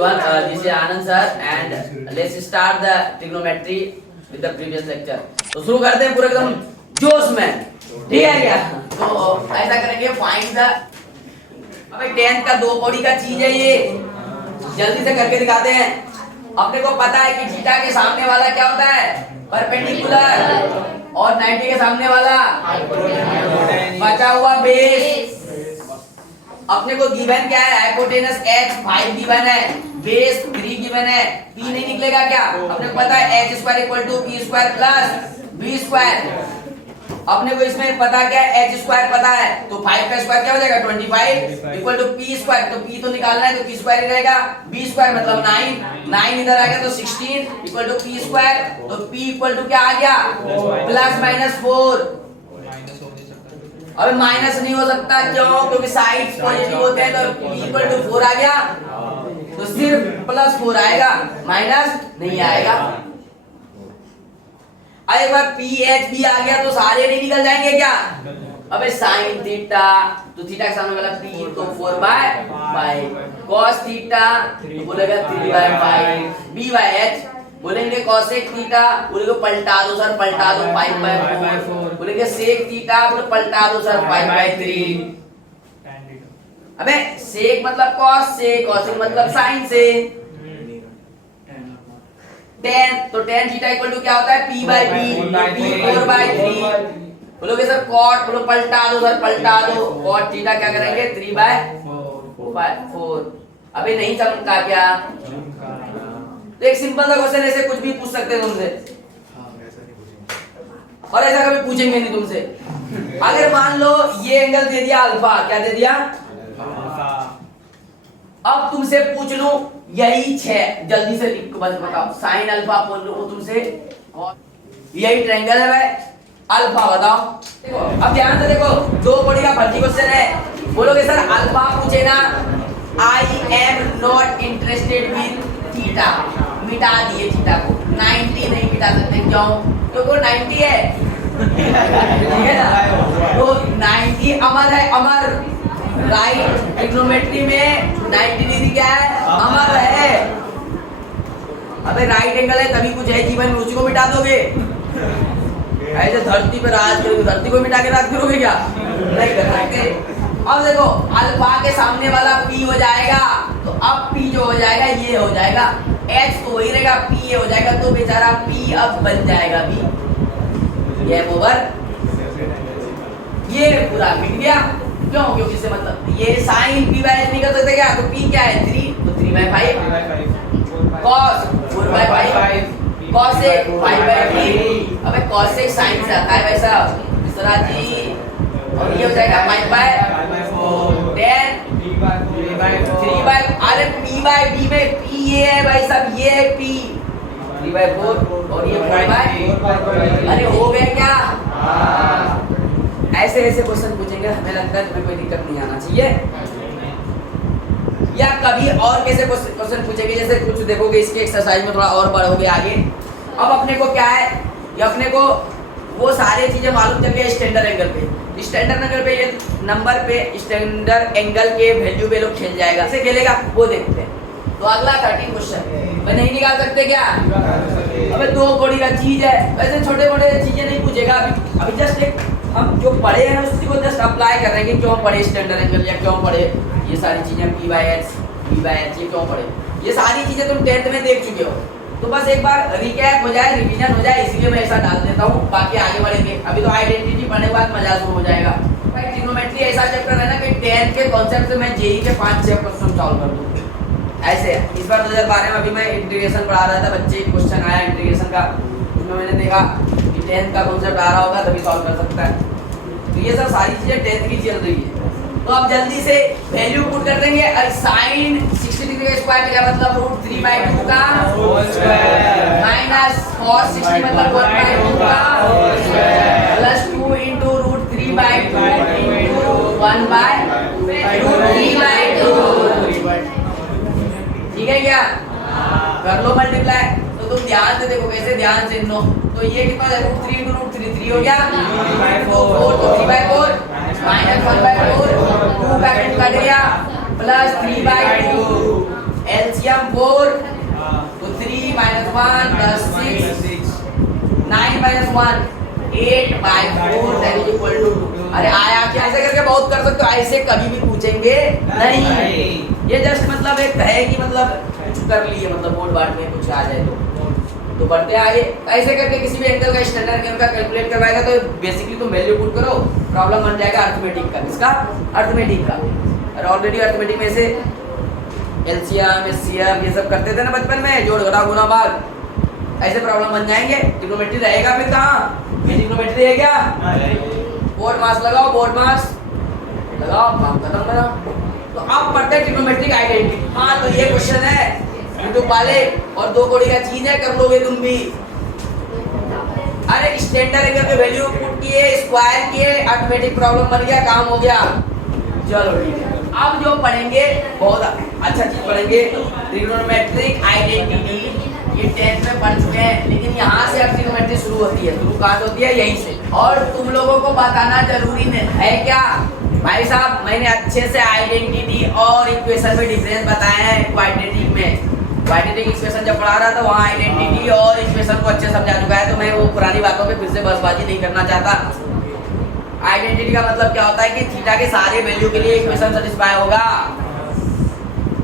everyone. This is Anand sir and let's start the trigonometry with the previous lecture. तो शुरू करते हैं पूरे एकदम जोश में, ठीक है क्या? तो ऐसा करेंगे फाइंड द, अबे 10th का दो कौड़ी का चीज है ये, जल्दी से करके दिखाते हैं। अपने को पता है कि थीटा के सामने वाला क्या होता है? परपेंडिकुलर, और 90 के सामने वाला बचा हुआ बेस। अपने को गिवन क्या है? हाइपोटेनस h 5 गिवन है, बेस 3 गिवन है, p नहीं निकलेगा क्या? अपने को पता है h square equal to p square plus b square. अपने को इसमें पता क्या है? h स्क्वायर पता है, तो 5 का स्क्वायर क्या हो जाएगा? 25 इक्वल टू p स्क्वायर, तो p तो निकालना है तो p स्क्वायर ही रहेगा, b स्क्वायर मतलब 9 इधर आ गया तो 16 इक्वल टू p स्क्वायर, तो p इक्वल टू क्या आ गया? Plus minus 4। अबे माइनस नहीं हो सकता, क्यों? क्योंकि साइड्स पॉजिटिव होते हैं, तो p इक्वल टू 4 आ गया, तो सिर्फ प्लस 4 आएगा, माइनस नहीं आएगा। एक बार पी एच बी आ गया तो सारे नहीं निकल जाएंगे क्या? अबे साइन थीटा, तो थीटा के सामने वाला पी तो 4/5, कॉस थीटा तो बोलेगा 3/5, बी बाय एच बोलेंगे कॉसेक थीटा, बोलेंगे पलटा दो सर, पलटा दो 5/4, बोलेंगे सेक थीटा, बोले पलटा दो सर 5/3। अबे सेक मतलब कॉस से, कॉसेक मतलब साइन से। tan, तो tan थीटा इक्वल टू क्या होता है? p by b, p 4/3। बोलोगे सर cot, बोलो पलटा दो सर, पलटा दो, cot थीटा क्या करेंगे? 3/4। अबे नहीं चमका क्या? तो एक सिंपल सा क्वेश्चन, ऐसे कुछ भी पूछ सकते हैं तुमसे, और ऐसा कभी पूछेंगे नहीं तुमसे। अगर मान लो ये एंगल दे दिया अल्फा, क्या दे दिया? अब तुमसे पूछ लूं यही 6, जल्दी से लिख बस बताओ, साइन अल्फा बोल लो तुमसे, यही ट्रायंगल है भाई, अल्फा बताओ। देखो अब ध्यान से देखो, दो कोड़ी का फर्जी क्वेश्चन है। बोलोगे सर अल्फा पूछे ना, I am not interested with theta, मिटा दिए थीटा को, 90 नहीं मिटा सकते, क्यों? क्योंकि 90 है, ठीक है ना? तो 90 अमर है, अमर। राइट ट्रिग्नोमेट्री में 90 डिग्री क्या है? अमर है। अबे राइट एंगल है तभी कुछ है जीवन में, उसी को मिटा दोगे? ऐसे धरती पे राज करोगे, धरती को मिटा के राज करोगे क्या? नहीं कर सकते। अब देखो अल्फा के सामने वाला p हो जाएगा, तो अब p जो हो जाएगा ये हो जाएगा, h तो वही रहेगा, p ये हो जाएगा, तो बेचारा p अब बन जाएगा b, ये ओवर, ये पूरा मिट गया। क्यों? क्योंकि इससे मतलब ये साइन p बाय h नहीं कर सकते क्या? तो p क्या है? 3, तो 3/5, cos 4/5, cosec 5/3। अबे cosec साइन से आता है वैसा दूसरा जी, और ये हो जाएगा 5/4, tan 3/, अरे p बाय b में p ये है भाई साहब, ये है p 3/4 और ये 4/, अरे हो गया क्या? ऐसे ऐसे क्वेश्चन पूछेंगे, हमें लगता है तुम्हें कोई दिक्कत नहीं आना चाहिए। या कभी और कैसे क्वेश्चन पूछेंगे, जैसे कुछ देखोगे इसके एक्सरसाइज में थोड़ा और बढ़ोगे आगे। अब अपने को क्या है, ये अपने को वो सारी चीजें मालूम चल गई स्टैंडर्ड एंगल पे। स्टैंडर्ड एंगल पे ये नंबर पे स्टैंडर्ड एंगल के वैल्यू पे लोग खेल जाएगा, कैसे खेलेगा वो देखते हैं। तो अगला 13 क्वेश्चन मैं नहीं निकाल सकते क्या? अबे दो कौड़ी का चीज है, वैसे छोटे मोटे चीजें नहीं पूछेगा। अभी जस्ट एक हम जो पढ़े हैं उसी को जस्ट अप्लाई कर रहे हैं कि क्यों पढ़े स्टैंडर्ड एंगल, या क्यों पढ़े ये सारी चीजें p बाय h, ये क्यों पढ़े, ये सारी चीजें तुम 10th में देख चुके हो। तो बस एक बार रिकैप हो जाए, रिवीजन हो जाए, इसलिए मैं ऐसा डाल देता हूँ, बाकी आगे बढ़ेंगे। अभी तो आइडेंटिटी पढ़ने के बाद मजा शुरू हो जाएगा। ट्रिग्नोमेट्री ऐसा चैप्टर है ना कि 10th के कॉन्सेप्ट से मैं जेईई के 5-6 क्वेश्चन सॉल्व कर दूँ। ऐसे इस बार 2012 में अभी मैं इंटीग्रेशन पढ़ा रहा था, बच्चे क्वेश्चन आया इंटीग्रेशन का, उसमें मैंने देखा कि 10th का कॉन्सेप्ट आ रहा होगा तभी सॉल्व कर सकता है। तो ये सब सारी चीजें 10th की चल रही है। तो अब जल्दी से वैल्यू पुट कर देंगे। साइन 60 डिग्री का स्क्वायर क्या मतलब? √3/2 का होल स्क्वायर माइनस cos 60 मतलब 1/2 का whole square plus 2 into √3/2 into 1/√3/2। ठीक है क्या? कर लो मल्टीप्लाई। तो तुम ध्यान से देखो, कैसे ध्यान से नो, तो ये कितना है? √3 into √3 हो गया 4, तो 3/4 माइनस 1/4, 2 का कट गया प्लस 3/2 एलसीएम 4 तो 3 -1 + 6 9 - 1 8/4 दैट इज इक्वल टू 2। अरे आया क्या? ऐसे करके बहुत कर सकते हो, ऐसे कभी भी पूछेंगे नहीं। ये जस्ट मतलब एक है कि मतलब कुछ कर लिए, मतलब बोर्ड बांट में कुछ आ जाए तो बढ़ते आगे। ऐसे करके किसी भी एंगल का स्टैंडर्ड एंगल का कैलकुलेट करवाएगा तो बेसिकली तुम वैल्यू पुट करो, प्रॉब्लम बन जाएगा अर्थमेटिक का। किसका? अर्थमेटिक का। और ऑलरेडी अर्थमेटिक में से एलसीएम एचसीएफ ये सब करते थे ना बचपन में, जोड़ घटाव गुणा भाग, ऐसे प्रॉब्लम बन जाएंगे। ट्रिग्नोमेट्री रहेगा फिर कहाँ? ये ट्रिग्नोमेट्री है क्या? बोर्ड मास लगाओ, बोर्ड मास लगाओ, काम खत्म करो। तो अब पढ़ते हैं ट्रिग्नोमेट्रिक आइडेंटिटी। हाँ तो ये क्वेश्चन है तो पाले और 2 कौड़ी का चीज है, कर लोगे तुम भी। अरे स्टैंडर्ड एंगल के वैल्यू पुट किए, स्क्वायर किए, अर्थमेटिक प्रॉब्लम बन गया, काम हो गया। चलो ठीक है, अब जो पढ़ेंगे बहुत अच्छा चीज पढ़ेंगे, ट्रिग्नोमेट्रिक आइडेंटिटी। ये 10th में पढ़ चुके हैं, लेकिन यहाँ से अब ट्रिग्नोमेट्री शुरू होती है। शुरू कहाँ होती है? यहीं से। और तुम लोगों को बताना जरूरी है क्या भाई साहब? मैंने अच्छे से आइडेंटिटी और इक्वेशन में डिफरेंस बताया है। क्वाड्रेटिक में क्वाड्रेटिक इक्वेशन जब पढ़ा रहा था वहाँ आइडेंटिटी और इक्वेशन को अच्छे समझा चुका है, तो मैं वो पुरानी बातों पे फिर से बसबाजी नहीं करना चाहता। आइडेंटिटी का मतलब क्या होता है कि थीटा के सारे वैल्यू के लिए इक्वेशन सेटिस्फाई होगा,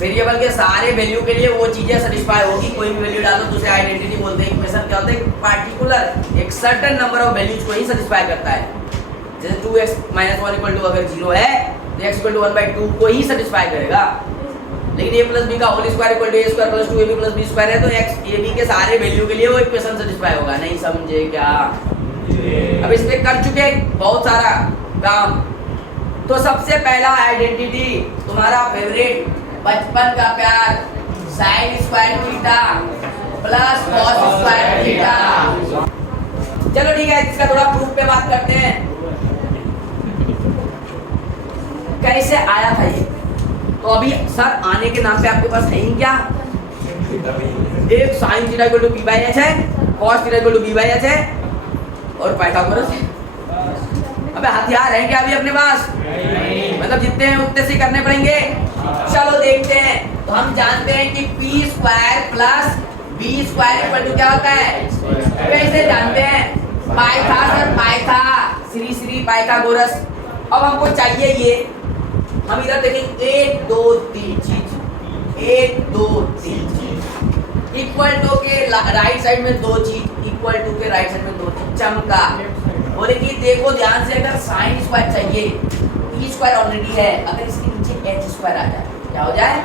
वेरिएबल के सारे वैल्यू के लिए वो चीजें सेटिस्फाई होगी। कोई भी वैल्यू डालो तो उसे आइडेंटिटी बोलते हैं। इक्वेशन क्या होता है? पार्टिकुलर एक सर्टेन नंबर ऑफ वैल्यूज को ही सेटिस्फाई करता है। जैसे 2x - 1 = अगर 0 है तो x = 1/2 को ही सेटिस्फाई करेगा। लेकिन a + b का whole square = a² + 2ab + b² है तो x a b के सारे वैल्यू के लिए वो इक्वेशन सेटिस्फाई होगा। नहीं समझे क्या? अब इस पे कर चुके बहुत सारा काम। तो सबसे पहला आइडेंटिटी तुम्हारा फेवरेट बचपन का प्यार, sin² θ + cos² θ। चलो ठीक है, इसका थोड़ा प्रूफ पे बात करते हैं। कैसे आया था ये? तो अभी सर आने के नाम पे आपके पास है ही क्या? एक sin θ = p/h है, cos θ = b/h है और पाइथागोरस है। अबे हथियार है क्या अभी अपने पास? मतलब जितने हैं उतने से करने पड़ेंगे। चलो देखते हैं। तो हम जानते हैं कि p² + b² = क्या होता है? कैसे जानते हैं? पाइथा सर, पाइथा, श्री पाइथागोरस। अब हमको चाहिए ये, हम इधर देखेंगे 1 2 3 चीज, 1 2 3 चीज, इक्वल टू के राइट साइड में 2 चीज, इक्वल टू के राइट साइड में 2 चीज। चमका बोले कि देखो ध्यान से, अगर sin² चाहिए, p² ऑलरेडी है, अगर इसके नीचे h² आ जाए, क्या हो जाए?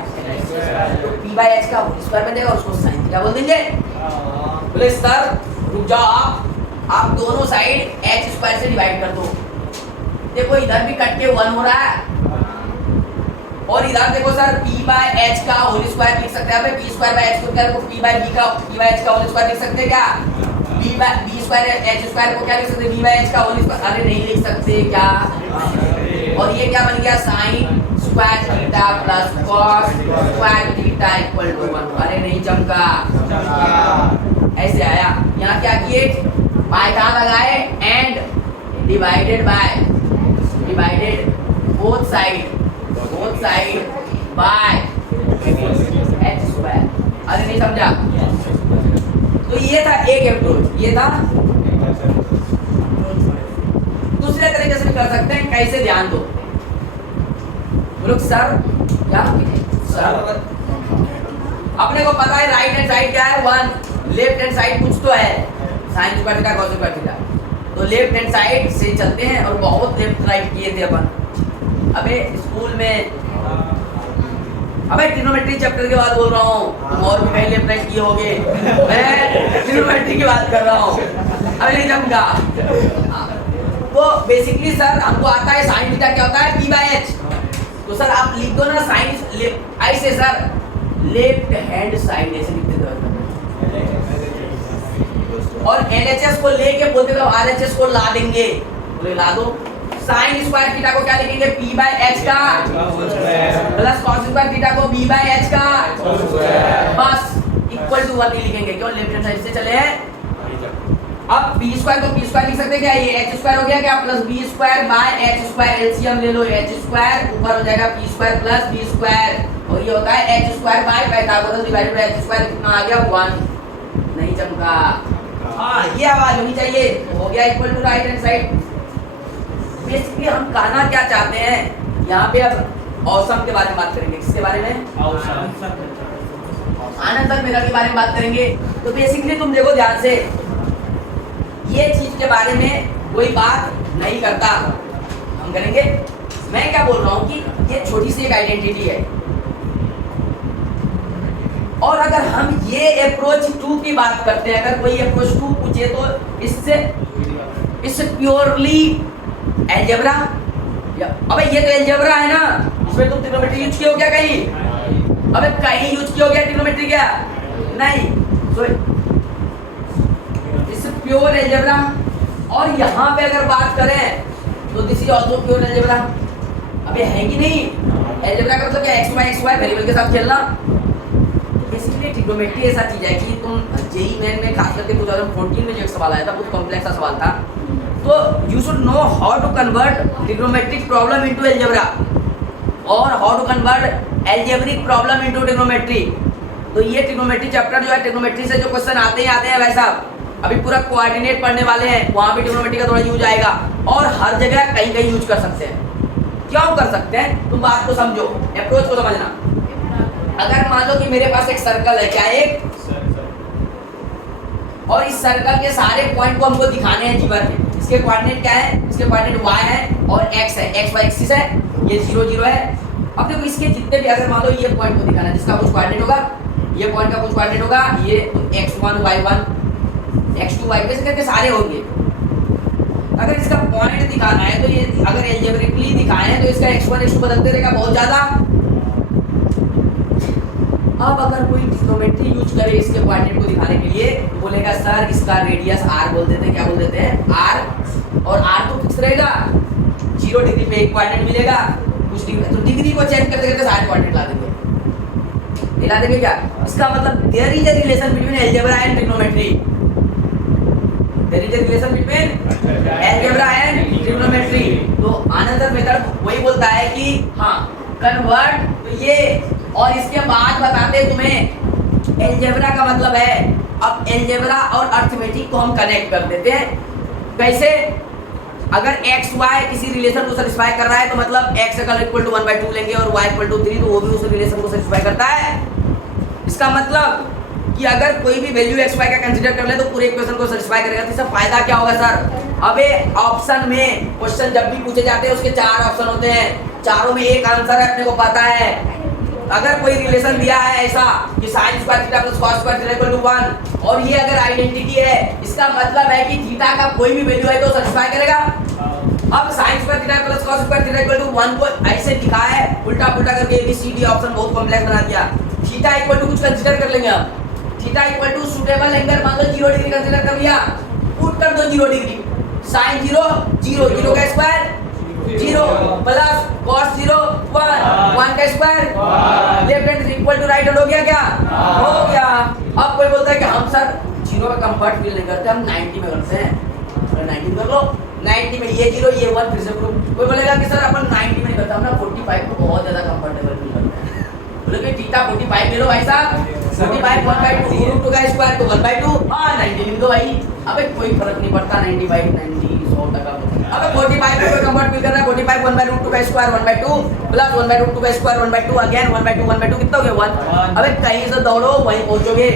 तो p/h का होल स्क्वायर बन जाएगा, उसको sin क्या बोल देंगे? बोले सर रुक जाओ, आप दोनों साइड h² से डिवाइड कर दो। देखो इधर भी कट के 1 हो रहा है और इधर देखो सर p/h का होल स्क्वायर लिख सकते हैं। p² h को क्या, p/h का होल स्क्वायर लिख सकते हैं क्या? b² h² को क्या लिख सकते हैं? b/h का होल स्क्वायर। अरे नहीं लिख सकते क्या? और ये क्या बन गया? sin² θ + cos² θ = 1। अरे नहीं चमका, ऐसे आया। यहाँ क्या किए? पाइथान लगाए and divided both side by h²। अरे नहीं समझा? तो ये था एक अप्रोच, ये था। दूसरे तरीके से भी कर सकते हैं। कैसे? ध्यान दो। बोलो सर क्या? सर अपने को पता है राइट हैंड साइड क्या है? 1, लेफ्ट हैंड साइड कुछ तो है, sin² θ cos² θ। तो लेफ्ट हैंड साइड से चलते हैं और बहुत लेफ्ट राइट किए थे अपन। अबे स्कूल में, अबे ट्रिग्नोमेट्री चैप्टर के बाद बोल रहा हूँ, तुम और भी कहीं लेफ्ट राइट किए होगे, मैं ट्रिग्नोमेट्री की बात कर रहा हूँ। अबे नहीं जमगा। तो बेसिकली सर हमको आता है sin θ क्या होता है? p/h। तो सर आप लिख दो ना sin ऐसे सर, लेफ्ट हैंड साइड ऐसे लिखते थे और LHS को लेके बोलते थे RHS को ला देंगे। बोले ला दो। sin² θ को क्या लिखेंगे? p/h का प्लस cos² θ को b/h का, बस इक्वल टू 1 लिखेंगे। क्यों? लेफ्ट हैंड साइड से चले हैं। अब p² को p² लिख सकते हैं क्या? ये h² हो गया क्या? Plus b² bye h², LCM ले लो, h² ऊपर हो जाएगा p² प्लस b² और ये होता है h square by Pythagoras divided by h square, कितना आ गया 1, नहीं चमका। हाँ ये आवाज होनी चाहिए, हो गया equal to right hand side. Basically हम कहना क्या चाहते हैं यहाँ पे, अब औसम के बारे में बात करेंगे। किसके बारे में? आनंद सर मेरा के बारे में बात करेंगे। तो बेसिकली तुम देखो ध्यान से, ये चीज के बारे में कोई बात नहीं करता, हम करेंगे। मैं क्या बोल रहा हूँ कि ये छोटी सी एक आइडेंटिटी है, और अगर हम ये अप्रोच 2 की बात करते हैं, अगर कोई अप्रोच 2 पूछे तो इससे प्योरली अलजेब्रा, अबे ये तो अलजेब्रा है ना, इसमें तुम ट्रिग्नोमेट्री यूज किए हो क्या कहीं? अबे कहीं यूज किया हो क्या ट्रिग्नोमेट्री? क्या नहीं। तो इससे प्योर अलजेब्रा। और यहाँ पे अगर बात करें तो this is also pure algebra. अबे है कि नहीं? अलजेब्रा का मतलब क्या? x y वेरिएबल के साथ खेलना। बेसिकली ट्रिग्नोमेट्री ऐसा चीज है कि तुम जेईई मेन में खास करके 2014 में जो एक सवाल आया था, बहुत कॉम्प्लेक्स सा सवाल था, तो you should know how to convert trigonometric problem into algebra और how to convert algebraic problem into trigonometry. तो ये ट्रिग्नोमेट्री चैप्टर जो है, ट्रिग्नोमेट्री से जो क्वेश्चन आते हैं भाई साहब, अभी पूरा कोऑर्डिनेट पढ़ने वाले हैं, वहां भी ट्रिग्नोमेट्री का थोड़ा यूज आएगा, और हर जगह कहीं कहीं यूज कर सकते हैं। क्यों कर सकते हैं? तुम बात को समझो, अप्रोच को समझना। अगर मान लो कि मेरे पास एक सर्कल है, क्या एक, और इस सर्कल के सारे पॉइंट को हमको दिखाने हैं जीवन में। इसके कोऑर्डिनेट क्या है? इसके कोऑर्डिनेट y है और x है, x y एक्सिस है, ये 0 0 है। अब देखो इसके जितने भी, अगर मान लो ये पॉइंट को दिखाना है जिसका कुछ कोऑर्डिनेट होगा, ये पॉइंट का कुछ कोऑर्डिनेट होगा, ये x1 y1 x2 y2 ऐसे करके सारे होंगे। अगर इसका पॉइंट दिखाना है तो ये अगर अलजेब्रिकली दिखाएं तो इसका x1 x2 बदलते रहेगा बहुत ज्यादा। अब अगर कोई ट्रिग्नोमेट्री यूज करे इसके कोऑर्डिनेट को दिखाने के लिए, तो बोलेगा सर इसका रेडियस r बोल देते हैं, क्या बोल देते हैं? r, और r तो फिक्स रहेगा, 0 डिग्री पे एक कोऑर्डिनेट मिलेगा, कुछ डिग्री, तो डिग्री को चेंज करते करते सारे कोऑर्डिनेट ला देंगे। मिला देंगे क्या? इसका मतलब there is a relation between algebra and trigonometry. There is a relation between algebra and trigonometry. तो अनदर मेथड वही बोलता है कि हाँ कन्वर्ट, तो ये, और इसके बाद बताते तुम्हें अलजेब्रा का मतलब है। अब अलजेब्रा और अर्थमेटिक को हम कनेक्ट कर देते हैं। कैसे? अगर x y किसी रिलेशन को सेटिस्फाई कर रहा है तो मतलब x इक्वल टू 1/2 लेंगे और y इक्वल टू 3, तो वो भी उस रिलेशन को सेटिस्फाई करता है। इसका मतलब कि अगर कोई भी वैल्यू x y का कंसीडर कर ले तो पूरे इक्वेशन को सेटिस्फाई करेगा। तो इसका फायदा क्या होगा सर? अबे ऑप्शन में क्वेश्चन जब भी पूछे जाते हैं उसके 4 ऑप्शन होते हैं, चारों में एक आंसर है, अपने को पता है। अगर कोई रिलेशन दिया है ऐसा कि sin square theta plus cos square theta equal to 1, और ये अगर आइडेंटिटी है, इसका मतलब है कि थीटा का कोई भी वैल्यू है तो सेटिस्फाई करेगा। अब sin square theta plus cos square theta equal to 1 को ऐसे लिखा है उल्टा पुल्टा करके, ABCD ऑप्शन बहुत कॉम्प्लेक्स बना दिया। थीटा इक्वल टू कुछ कंसीडर कर लेंगे हम, theta equal to suitable angle मान लो 0 डिग्री कंसीडर कर लिया, पुट कर दो 0 डिग्री, sin 0 0 0 का स्क्वायर 0 प्लस cos 0 1 का square, left hand equal to right hand हो गया क्या? हो गया। अब कोई बोलता है कि हम सर 0 का कंफर्ट फील नहीं करते, हम 90 में करते हैं, 90 कर लो, 90 में ये 0 ये 1 फिर से करो। कोई बोलेगा कि सर अपन 90 में करते, हम ना 45 को बहुत ज्यादा कंफर्टेबल फील करते हैं। बोले थीटा 45 ले लो भाई साहब, 45 1/2 रूट 2 का स्क्वायर तो 1/2, हां 90 लिख दो भाई। अबे कोई फर्क नहीं पड़ता, 95 90 100%। अबे 45 पे कोई कंफर्ट फील कर रहा है, 45 1/2 का स्क्वायर 1/2 प्लस 1/2 का स्क्वायर 1/2 अगेन 1/2 कितना हो गया 1। अबे कहीं से दौड़ो वहीं पहुंचोगे।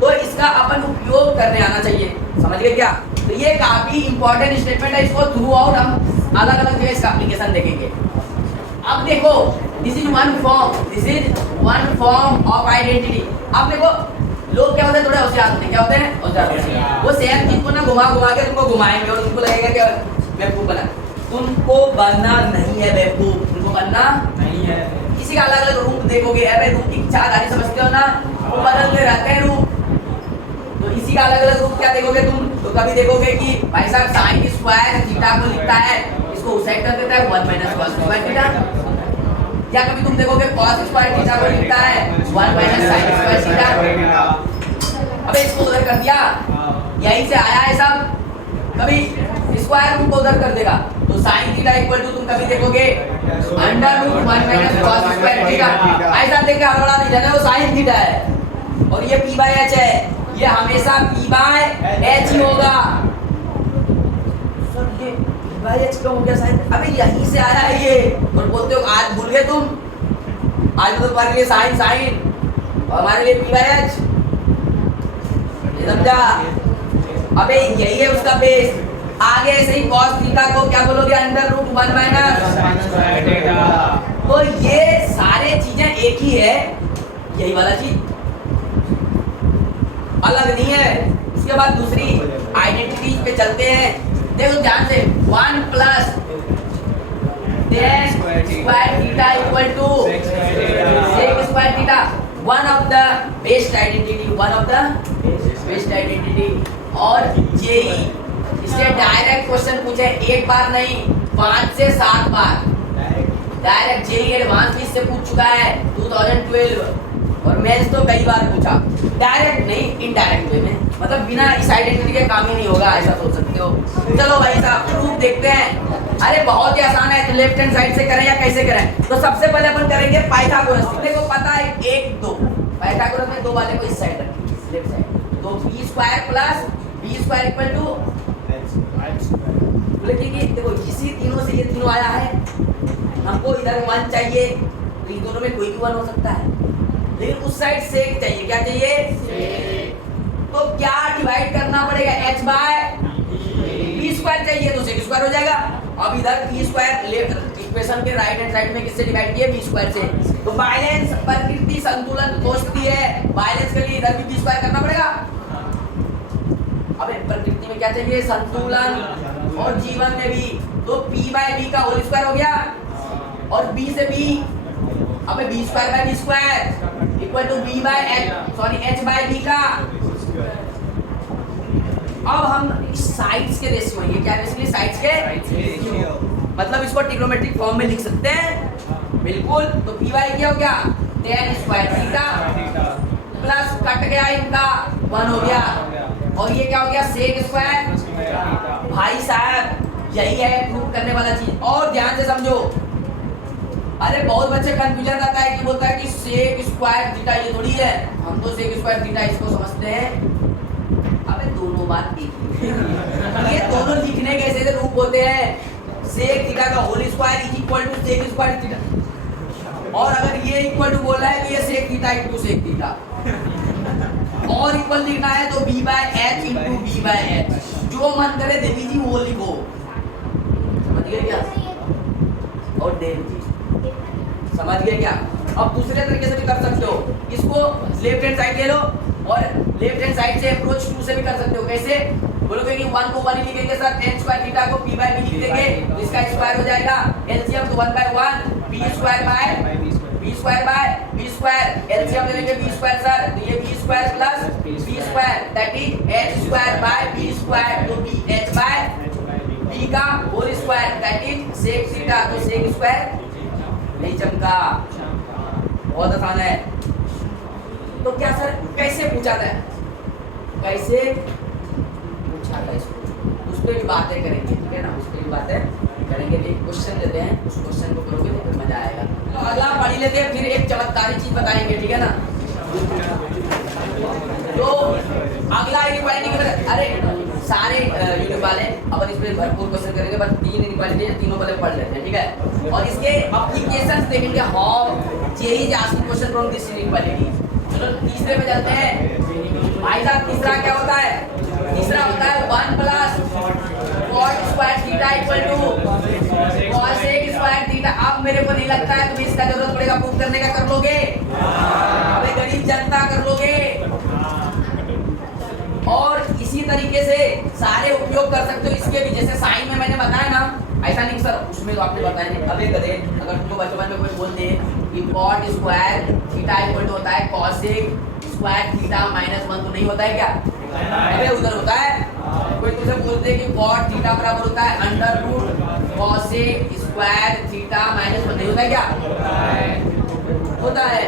तो इसका अपन उपयोग करने आना चाहिए, समझ गए क्या? तो ये काफी इंपॉर्टेंट स्टेटमेंट है, इसको थ्रू आउट हम अलग अलग जगह इसका एप्लीकेशन देखेंगे। अब देखो this is one form of identity. अब देखो लोग क्या होते हैं, थोड़े होशियार होते हैं, क्या होते हैं? होशियार। वो सेम चीज को ना घुमा घुमा के तुमको घुमाएंगे और तुमको लगेगा कि बेवकूफ बना। तुमको बनना नहीं है बेवकूफ, तुमको बनना नहीं है। किसी का अलग अलग रूप देखोगे, अरे रूप की चारधारी समझते हो ना, वो बदलते रहते हैं रूप। तो इसी का अलग अलग रूप क्या देखोगे तुम? तो कभी देखोगे कि भाई साहब साइन स्क्वायर थीटा को लिखता है, इसको उस साइड कर देता है 1 - cos स्क्वायर थीटा, या कभी तुम देखोगे cos स्क्वायर थीटा को लिखता है 1 - sin स्क्वायर थीटा। अबे इसको उधर कर दिया, यहीं से आया है सब। कभी स्क्वायर रूट को उधर कर देगा तो साइन थीटा इक्वल टू तुम कभी देखोगे under root 1 minus cos square theta. ऐसा देख के हड़बड़ा नहीं जाना, वो साइन थीटा है और ये p बाय h है, ये हमेशा p बाय h ही होगा। सर ये p बाय h क्यों हो गया साइन? अबे यहीं से आया है ये, और बोलते हो आज भूल गए तुम, आज तो तुम्हारे लिए साइन साइन और हमारे लिए p बाय h, समझा? अबे यही है उसका बेस। आगे ऐसे ही cos थीटा को क्या बोलोगे अंडर रूट 1 माइनस, तो ये सारे चीजें एक ही है, यही वाला चीज अलग नहीं है। उसके बाद दूसरी आइडेंटिटीज पे चलते हैं, देखो ध्यान से 1 plus tan square theta equal to sec square theta, one of the best identity, one of the best identity. और जेई इससे डायरेक्ट क्वेश्चन पूछे, एक बार नहीं 5 से 7 बार डायरेक्ट जेई एडवांस भी इससे पूछ चुका है 2012, और मेंस तो कई बार पूछा, डायरेक्ट नहीं इनडायरेक्ट वे में, मतलब बिना इस आइडेंटिटी के काम ही नहीं होगा, ऐसा सोच सकते हो। चलो भाई साहब प्रूफ देखते हैं। अरे बहुत ही आसान है, लेफ्ट हैंड साइड से करें या कैसे करें? तो सबसे पहले अपन करेंगे पाइथागोरस। देखो पता है 1 2 पाइथागोरस में 2 वाले को इस साइड रखिए, लेफ्ट साइड, तो b square plus b square equal to, लेकिन देखो इसी तीनों से ये तीनों आया है, हमको इधर 1 चाहिए, तो इन दोनों में कोई भी 1 हो सकता है, लेकिन उस साइड सेक चाहिए, क्या चाहिए? तो क्या डिवाइड करना पड़ेगा, h बाय b स्क्वायर चाहिए तो सेक स्क्वायर हो जाएगा। अब इधर b स्क्वायर लेफ्ट इक्वेशन के राइट हैंड साइड में किससे डिवाइड किया, b स्क्वायर से, तो बैलेंस प्रकृति संतुलन खोजती है, बैलेंस के लिए इधर भी b स्क्वायर करना पड़ेगा। अबे प्रकृति में क्या चाहिए, संतुलन, और जीवन में भी, तो p बाय b का होल स्क्वायर हो गया, और b से b, अबे b square by b square equal to b by h, sorry h by b का। अब हम इस साइड्स के रेशियो, ये क्या बेसिकली साइड्स के, मतलब इसको ट्रिग्नोमेट्रिक फॉर्म में लिख सकते हैं बिल्कुल। तो p बाय क्या हो गया, tan square theta plus cut गया इनका 1 हो गया, और ये क्या हो गया सेक स्क्वायर। भाई साहब यही है प्रूव करने वाला चीज, और ध्यान से समझो। अरे बहुत बच्चे कंफ्यूजन रहता है कि बोलता है कि सेक स्क्वायर थीटा ये थोड़ी है, हम तो सेक स्क्वायर थीटा इसको समझते हैं। अबे दोनों बात एक ही है, ये दोनों लिखने के ऐसे रूप होते हैं, सेक थीटा का whole square is equal to sec square theta, और अगर ये इक्वल टू बोला है तो ये sec theta into sec theta, और इक्वल लिखना है तो b by h into b by h, जो मन करे देवी जी वो लिखो, समझ गए क्या? और देवी जी समझ गए क्या? अब दूसरे तरीके से भी कर सकते हो, इसको लेफ्ट हैंड साइड ले लो और लेफ्ट हैंड साइड से अप्रोच 2 से भी कर सकते हो। कैसे बोलोगे कि 1 को 1 ही लिखेंगे सर, tan स्क्वायर थीटा को p बाय b लिख देंगे, इसका स्क्वायर हो जाएगा, एलसीएम तो 1 by 1 b square by b square, LCM ले लेंगे b स्क्वायर सर, तो ये b square plus b square that is h square by b square, तो b h बाय b का whole square that is sec theta, तो sec square नहीं चमका, बहुत आसान है। तो क्या सर कैसे पूछा था, कैसे पूछा था इसको, उस पर भी बातें करेंगे, ठीक है ना, उस पर भी बातें करेंगे। एक क्वेश्चन देते हैं, उस क्वेश्चन को करोगे तो मजा आएगा। तो अगला पढ़ लेते हैं, फिर एक चमत्कारी चीज बताएंगे, ठीक है ना। तो अगला इनइक्वालिटी, अरे सारे यूनिट वाले अपन इसमें भरपूर क्वेश्चन करेंगे, बस 3 इनइक्वालिटी है, तीनों पहले पढ़ लेते हैं, ठीक है। और इसके एप्लीकेशंस देखेंगे, how JEE is asking question from this inequality. चलो तीसरे पे चलते हैं भाई साहब। तीसरा क्या होता है, तीसरा होता है 1 plus cot square theta equal to cos square theta. अब मेरे को नहीं लगता है तुम्हें इसका जरूरत पड़ेगा प्रूफ करने का, कर लोगे? अबे गरीब जनता कर लोगे। और इसी तरीके से सारे उपयोग कर सकते हो इसके भी, जैसे साइन में मैंने बताया ना, ऐसा नहीं सर उसमें तो आपने बताया नहीं। अबे गधे, अगर तुमको बचपन में कोई बोल दे कि cot square theta equal to होता है cos स्क्वायर थीटा -1, तो नहीं होता है क्या? अबे उधर होता है। कोई तुझे बोल दे कि cot थीटा बराबर होता है under root cos square theta -1, नहीं होता है क्या? होता है।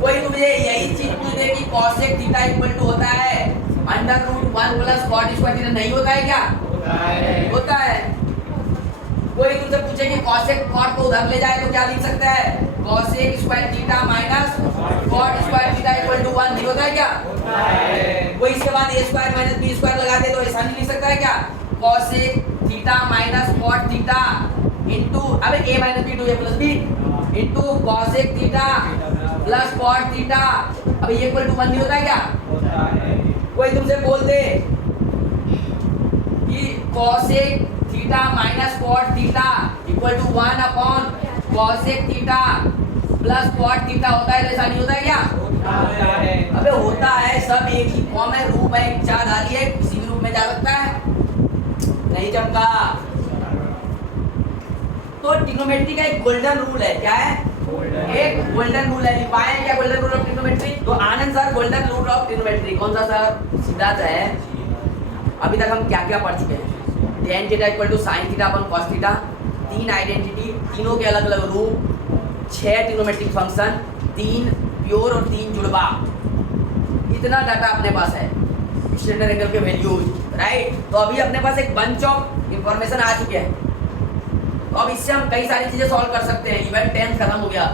कोई तुझे यही चीज पूछ दे कि cos थीटा इक्वल टू होता है under root 1 plus cot square theta, नहीं होता है क्या? होता है। कोई तुमसे पूछे कि cosec cot को उधर ले जाए तो क्या लिख सकता है? cosec square theta minus cot square theta equal to 1 होता है क्या? कोई इसके बाद a square minus b square लगा दे तो ऐसा नहीं लिख सकता है क्या? cosec theta minus cot theta into अबे a minus b two a plus b into cosec theta plus cot theta. अब ये इक्वल टू 1 नहीं होता है क्या? कोई तुमसे बोल दे कि cosec theta minus cot theta equal to 1 upon cosec theta plus cot theta होता है, ऐसा नहीं होता है क्या? अबे होता है, सब एक ही फॉर्म है, रूप है, इच्छाधारी है, किसी भी रूप में जा सकता है, नहीं चमका। तो ट्रिग्नोमेट्री का एक गोल्डन रूल है, क्या है? एक गोल्डन रूल है। लिपाए क्या गोल्डन रूल ऑफ ट्रिग्नोमेट्री? तो Anand sir golden rule of trigonometry कौन सा सर? सीधा है। अभी तक हम क्या क्या पढ़ चुके हैं? tan theta equal to sin theta upon cos theta, 3 identity, तीनों के अलग अलग रूप, 6 ट्रिग्नोमेट्रिक फंक्शन, 3 प्योर और 3 जुड़वा। इतना डाटा अपने पास है स्टैंडर्ड एंगल के वैल्यूज, राइट? तो अभी अपने पास एक बंच ऑफ इंफॉर्मेशन आ चुके हैं, तो अब इससे हम कई सारी चीजें सॉल्व कर सकते हैं। इवन 10th खत्म हो गया,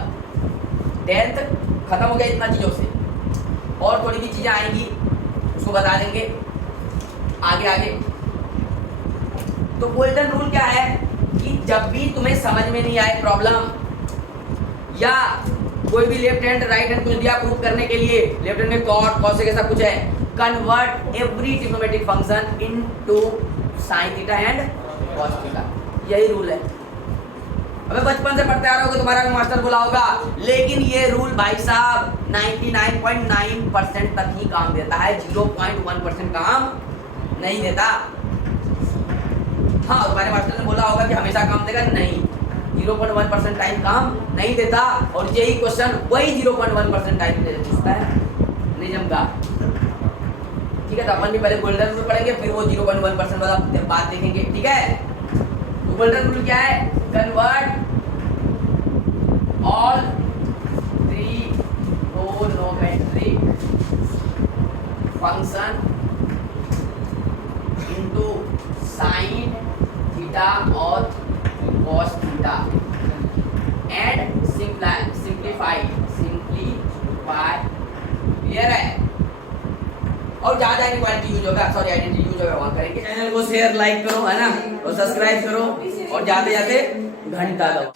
10th खत्म हो गया इतना चीजों से, और थोड़ी भी चीजें आएंगी उसको बता देंगे आगे आगे। तो गोल्डन रूल क्या है कि जब भी तुम्हें समझ में नहीं आए प्रॉब्लम, या कोई भी लेफ्ट हैंड राइट हैंड कुछ दिया प्रूव करने के लिए, लेफ्ट हैंड में cot cosec ऐसा कुछ है, convert every trigonometric function into sin theta and cos theta, यही रूल है। अबे बचपन से पढ़ते आ रहे हो, तुम्हारा भी मास्टर बोला होगा, लेकिन ये रूल भाई साहब 99.9% तक ही काम देता है, 0.1% काम नहीं देता। हाँ, तुम्हारे मास्टर ने बोला होगा कि हमेशा काम देगा, नहीं, 0.1% टाइम काम नहीं देता, और यही क्वेश्चन वही 0.1% टाइम देता है, नहीं जमता। ठीक है, तो अपन भी पहले गोल्डन रूल पढ़ेंगे, फिर वो 0.1% वाला बात देखेंगे, ठीक है? तो गोल्डन रूल क्या है? Convert all trigonometric function into sin theta और cos theta and simplify. Clear है? और जहाँ जहाँ इक्वालिटी यूज होगा, सॉरी आइडेंटिटी यूज होगा, वहाँ करेंगे। चैनल को शेयर लाइक करो, है ना, और सब्सक्राइब करो, और जाते जाते घंटा दबाओ।